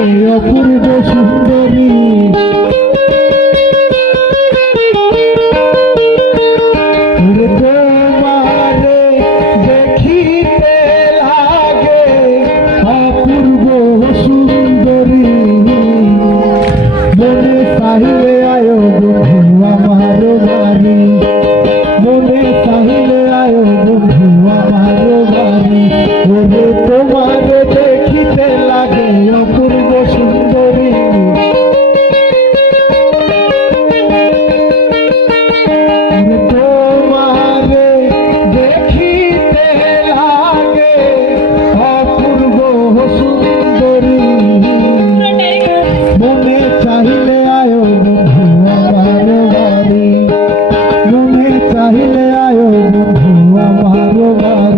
অপূর্ব সুন্দরী তোমারে দেখিতে লাগে অপূর্ব সুন্দরী মনে চাহিলে আয় বন্ধু আমার বাড়ি মনে চাহিলে আয় বন্ধু আমার বাড়ি ওরে তোমারে দেখিতে লাগে অপূর্ব সুন্দরী তোমারে দেখিতে লাগে অপূর্ব সুন্দরী মনে চাহিলে আয় বন্ধু আমার বাড়ি মনে চাহিলে আয় বন্ধু আমার বাড়ি